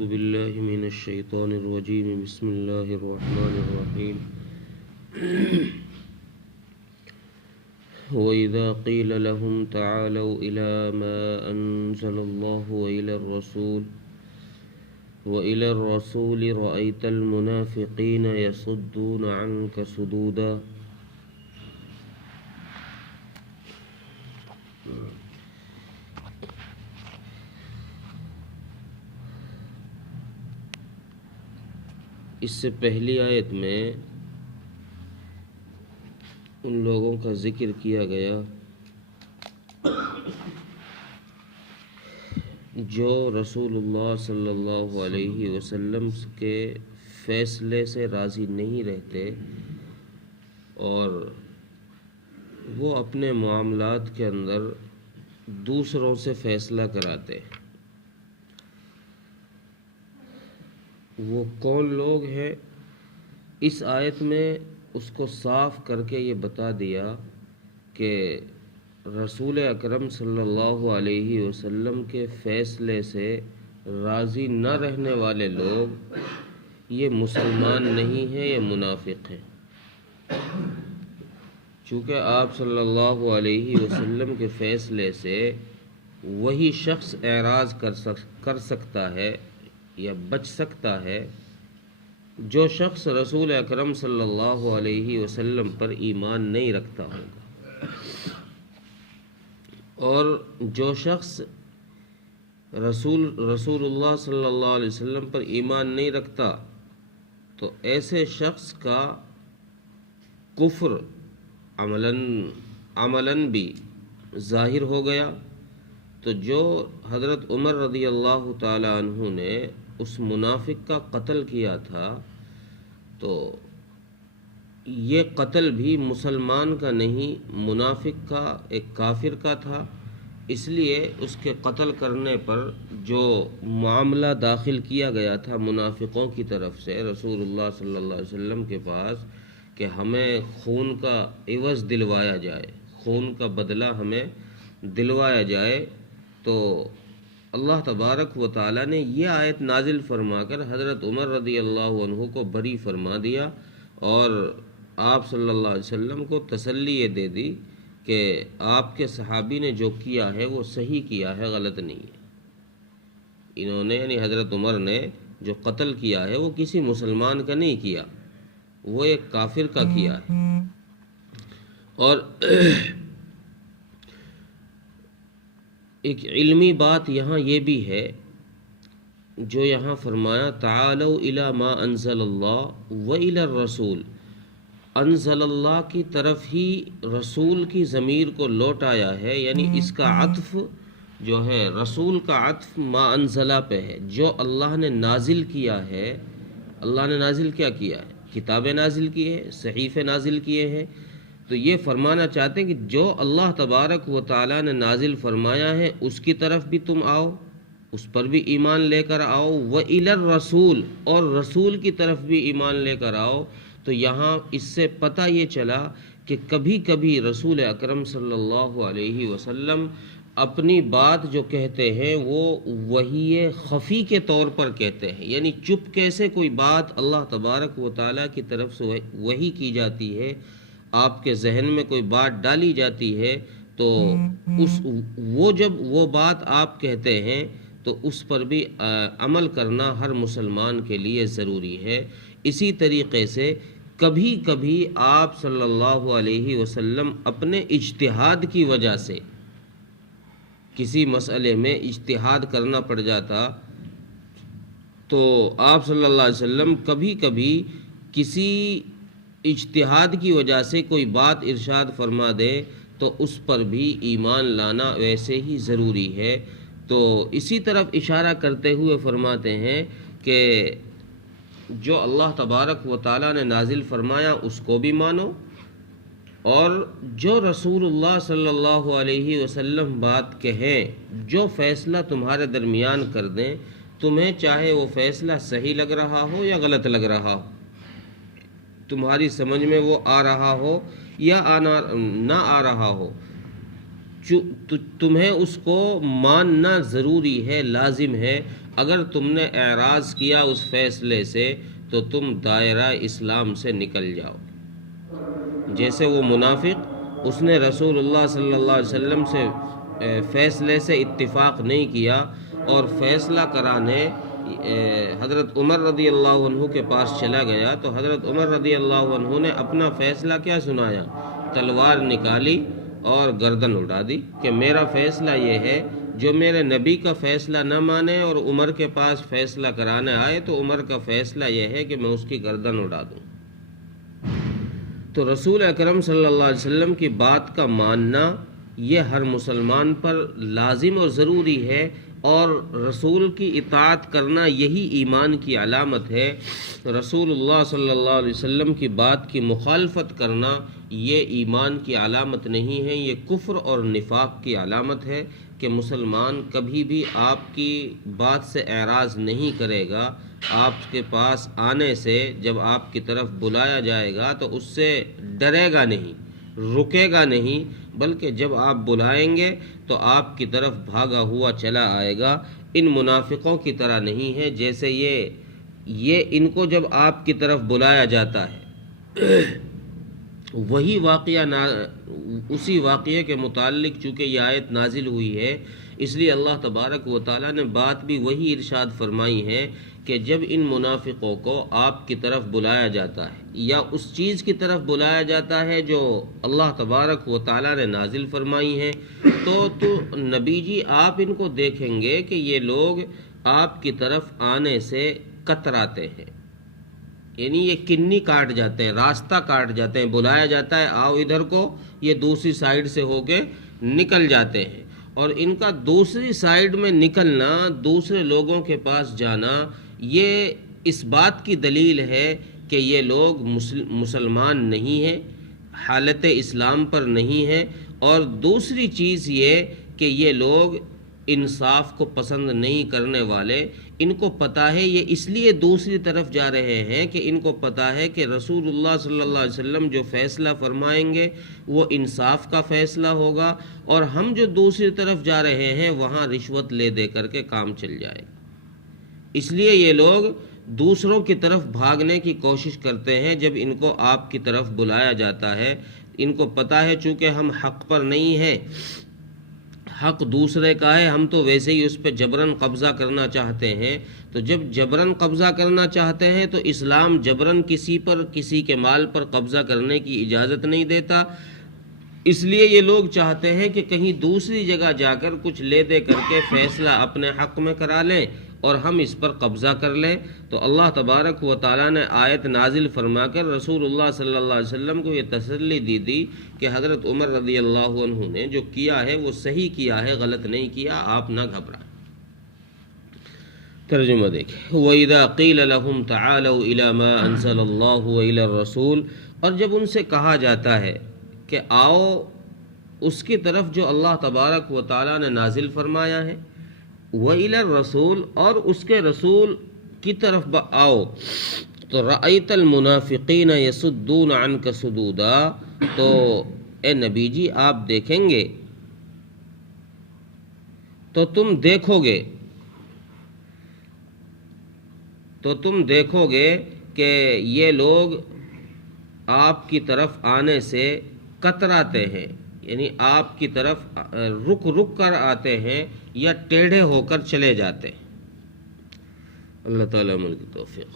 أعوذ بالله من الشيطان الرجيم بسم الله الرحمن الرحيم وإذا قيل لهم تعالوا إلى ما أنزل الله وإلى الرسول رأيت المنافقين يصدون عنك صدودا اس سے پہلی آیت میں ان لوگوں کا ذکر کیا گیا جو رسول اللہ صلی اللہ علیہ وسلم کے فیصلے سے راضی نہیں رہتے اور وہ اپنے معاملات کے اندر دوسروں سے فیصلہ کراتے ہیں۔ وہ کون لوگ ہیں؟ اس آیت میں اس کو صاف کر کے یہ بتا دیا کہ رسول اکرم صلی اللہ علیہ وسلم کے فیصلے سے راضی نہ رہنے والے لوگ یہ مسلمان نہیں ہیں، یہ منافق ہیں۔ چونکہ آپ صلی اللہ علیہ وسلم کے فیصلے سے وہی شخص اعراض کر سکتا ہے یا بچ سکتا ہے جو شخص رسول اکرم صلی اللہ علیہ وسلم پر ایمان نہیں رکھتا ہوگا، اور جو شخص رسول اللہ صلی اللہ علیہ وسلم پر ایمان نہیں رکھتا تو ایسے شخص کا کفر عملاً بھی ظاہر ہو گیا۔ تو جو حضرت عمر رضی اللہ تعالی عنہ نے اس منافق کا قتل کیا تھا تو یہ قتل بھی مسلمان کا نہیں، منافق کا، ایک کافر کا تھا۔ اس لیے اس کے قتل کرنے پر جو معاملہ داخل کیا گیا تھا منافقوں کی طرف سے رسول اللہ صلی اللہ علیہ وسلم کے پاس کہ ہمیں خون کا عوض دلوایا جائے، خون کا بدلہ ہمیں دلوایا جائے، تو اللہ تبارک و تعالیٰ نے یہ آیت نازل فرما کر حضرت عمر رضی اللہ عنہ کو بری فرما دیا اور آپ صلی اللہ علیہ وسلم کو تسلی یہ دے دی کہ آپ کے صحابی نے جو کیا ہے وہ صحیح کیا ہے، غلط نہیں ہے۔ انہوں نے یعنی حضرت عمر نے جو قتل کیا ہے وہ کسی مسلمان کا نہیں کیا، وہ ایک کافر کا کیا ہے۔ اور ایک علمی بات یہاں یہ بھی ہے جو یہاں فرمایا تعالوا الی ما انزل اللہ و الی الرسول، انزل اللہ کی طرف ہی رسول کی ضمیر کو لوٹایا ہے، یعنی اس کا عطف جو ہے رسول کا عطف ما انزلہ پہ ہے، جو اللہ نے نازل کیا ہے۔ اللہ نے نازل کیا کیا ہے؟ کتابیں نازل کی ہے، صحیفے نازل کیے ہیں۔ تو یہ فرمانا چاہتے ہیں کہ جو اللہ تبارک و تعالیٰ نے نازل فرمایا ہے اس کی طرف بھی تم آؤ، اس پر بھی ایمان لے کر آؤ، وَإِلَى الرَّسُولِ، اور رسول کی طرف بھی ایمان لے کر آؤ۔ تو یہاں اس سے پتہ یہ چلا کہ کبھی کبھی رسول اکرم صلی اللہ علیہ وسلم اپنی بات جو کہتے ہیں وہ وحی خفی کے طور پر کہتے ہیں، یعنی چپ کیسے کوئی بات اللہ تبارک و تعالیٰ کی طرف سے وحی کی جاتی ہے، آپ کے ذہن میں کوئی بات ڈالی جاتی ہے تو جب وہ بات آپ کہتے ہیں تو اس پر بھی عمل کرنا ہر مسلمان کے لیے ضروری ہے۔ اسی طریقے سے کبھی کبھی آپ صلی اللہ علیہ وسلم اپنے اجتہاد کی وجہ سے کسی مسئلے میں اجتہاد کرنا پڑ جاتا تو آپ صلی اللہ علیہ وسلم کبھی کبھی کسی اجتہاد کی وجہ سے کوئی بات ارشاد فرما دے تو اس پر بھی ایمان لانا ویسے ہی ضروری ہے۔ تو اسی طرف اشارہ کرتے ہوئے فرماتے ہیں کہ جو اللہ تبارک و تعالیٰ نے نازل فرمایا اس کو بھی مانو، اور جو رسول اللہ صلی اللہ علیہ وسلم بات کہیں، جو فیصلہ تمہارے درمیان کر دیں، تمہیں چاہے وہ فیصلہ صحیح لگ رہا ہو یا غلط لگ رہا ہو، تمہاری سمجھ میں وہ آ رہا ہو یا نہ آ رہا ہو، تمہیں اس کو ماننا ضروری ہے، لازم ہے۔ اگر تم نے اعراض کیا اس فیصلے سے تو تم دائرہ اسلام سے نکل جاؤ۔ جیسے وہ منافق، اس نے رسول اللہ صلی اللہ علیہ وسلم سے فیصلے سے اتفاق نہیں کیا اور فیصلہ کرانے حضرت عمر رضی اللہ عنہ کے پاس چلا گیا، تو حضرت عمر رضی اللہ عنہ نے اپنا فیصلہ کیا سنایا؟ تلوار نکالی اور گردن اڑا دی کہ میرا فیصلہ یہ ہے، جو میرے نبی کا فیصلہ نہ مانے اور عمر کے پاس فیصلہ کرانے آئے تو عمر کا فیصلہ یہ ہے کہ میں اس کی گردن اڑا دوں۔ تو رسول اکرم صلی اللہ علیہ وسلم کی بات کا ماننا یہ ہر مسلمان پر لازم اور ضروری ہے، اور رسول کی اطاعت کرنا یہی ایمان کی علامت ہے۔ رسول اللہ صلی اللہ علیہ وسلم کی بات کی مخالفت کرنا یہ ایمان کی علامت نہیں ہے، یہ کفر اور نفاق کی علامت ہے کہ مسلمان کبھی بھی آپ کی بات سے اعراض نہیں کرے گا۔ آپ کے پاس آنے سے جب آپ کی طرف بلایا جائے گا تو اس سے ڈرے گا نہیں، رکے گا نہیں، بلکہ جب آپ بلائیں گے تو آپ کی طرف بھاگا ہوا چلا آئے گا۔ ان منافقوں کی طرح نہیں ہے، جیسے یہ ان کو جب آپ کی طرف بلایا جاتا ہے وہی واقعہ اسی واقعے کے متعلق چونکہ یہ آیت نازل ہوئی ہے، اس لیے اللہ تبارک و تعالیٰ نے بات بھی وہی ارشاد فرمائی ہے کہ جب ان منافقوں کو آپ کی طرف بلایا جاتا ہے یا اس چیز کی طرف بلایا جاتا ہے جو اللہ تبارک و تعالیٰ نے نازل فرمائی ہے، تو نبی جی آپ ان کو دیکھیں گے کہ یہ لوگ آپ کی طرف آنے سے کتراتے ہیں، یعنی یہ کنی کاٹ جاتے ہیں، راستہ کاٹ جاتے ہیں، بلایا جاتا ہے آؤ ادھر کو، یہ دوسری سائیڈ سے ہو کے نکل جاتے ہیں۔ اور ان کا دوسری سائیڈ میں نکلنا، دوسرے لوگوں کے پاس جانا، یہ اس بات کی دلیل ہے کہ یہ لوگ مسلمان نہیں ہیں، حالت اسلام پر نہیں ہیں، اور دوسری چیز یہ کہ یہ لوگ انصاف کو پسند نہیں کرنے والے۔ ان کو پتہ ہے یہ اس لیے دوسری طرف جا رہے ہیں کہ ان کو پتہ ہے کہ رسول اللہ صلی اللہ علیہ وسلم جو فیصلہ فرمائیں گے وہ انصاف کا فیصلہ ہوگا، اور ہم جو دوسری طرف جا رہے ہیں وہاں رشوت لے دے کر کے کام چل جائے گا۔ اس لیے یہ لوگ دوسروں کی طرف بھاگنے کی کوشش کرتے ہیں جب ان کو آپ کی طرف بلایا جاتا ہے۔ ان کو پتہ ہے چونکہ ہم حق پر نہیں ہیں، حق دوسرے کا ہے، ہم تو ویسے ہی اس پہ جبراً قبضہ کرنا چاہتے ہیں، تو جب جبراً قبضہ کرنا چاہتے ہیں تو اسلام جبراً کسی کے مال پر قبضہ کرنے کی اجازت نہیں دیتا۔ اس لیے یہ لوگ چاہتے ہیں کہ کہیں دوسری جگہ جا کر کچھ لے دے کر کے فیصلہ اپنے حق میں کرا لیں اور ہم اس پر قبضہ کر لیں۔ تو اللہ تبارک و تعالیٰ نے آیت نازل فرما کر رسول اللہ صلی اللہ علیہ وسلم کو یہ تسلی دی کہ حضرت عمر رضی اللہ عنہ نے جو کیا ہے وہ صحیح کیا ہے، غلط نہیں کیا، آپ نہ گھبرائیں۔ ترجمہ دیکھیں، وَإِذَا قِيلَ لَهُمْ تَعَالَوْا إِلَى مَا أَنزَلَ اللَّهُ وَإِلَى الرَّسُولِ، اور جب ان سے کہا جاتا ہے کہ آؤ اس کی طرف جو اللہ تبارک و تعالیٰ نے نازل فرمایا ہے، وَإِلَى الرَّسُولِ، اور اس کے رسول کی طرف آؤ، تو رَأَيْتَ الْمُنَافِقِينَ يَصُدُّونَ عَنْكَ صُدُودًا، تو اے نبی جی آپ دیکھیں گے تو تم دیکھو گے کہ یہ لوگ آپ کی طرف آنے سے کتراتے ہیں، یعنی آپ کی طرف رک کر آتے ہیں یا ٹیڑھے ہو کر چلے جاتے ہیں۔ اللہ تعالیٰ عمل کی توفیق۔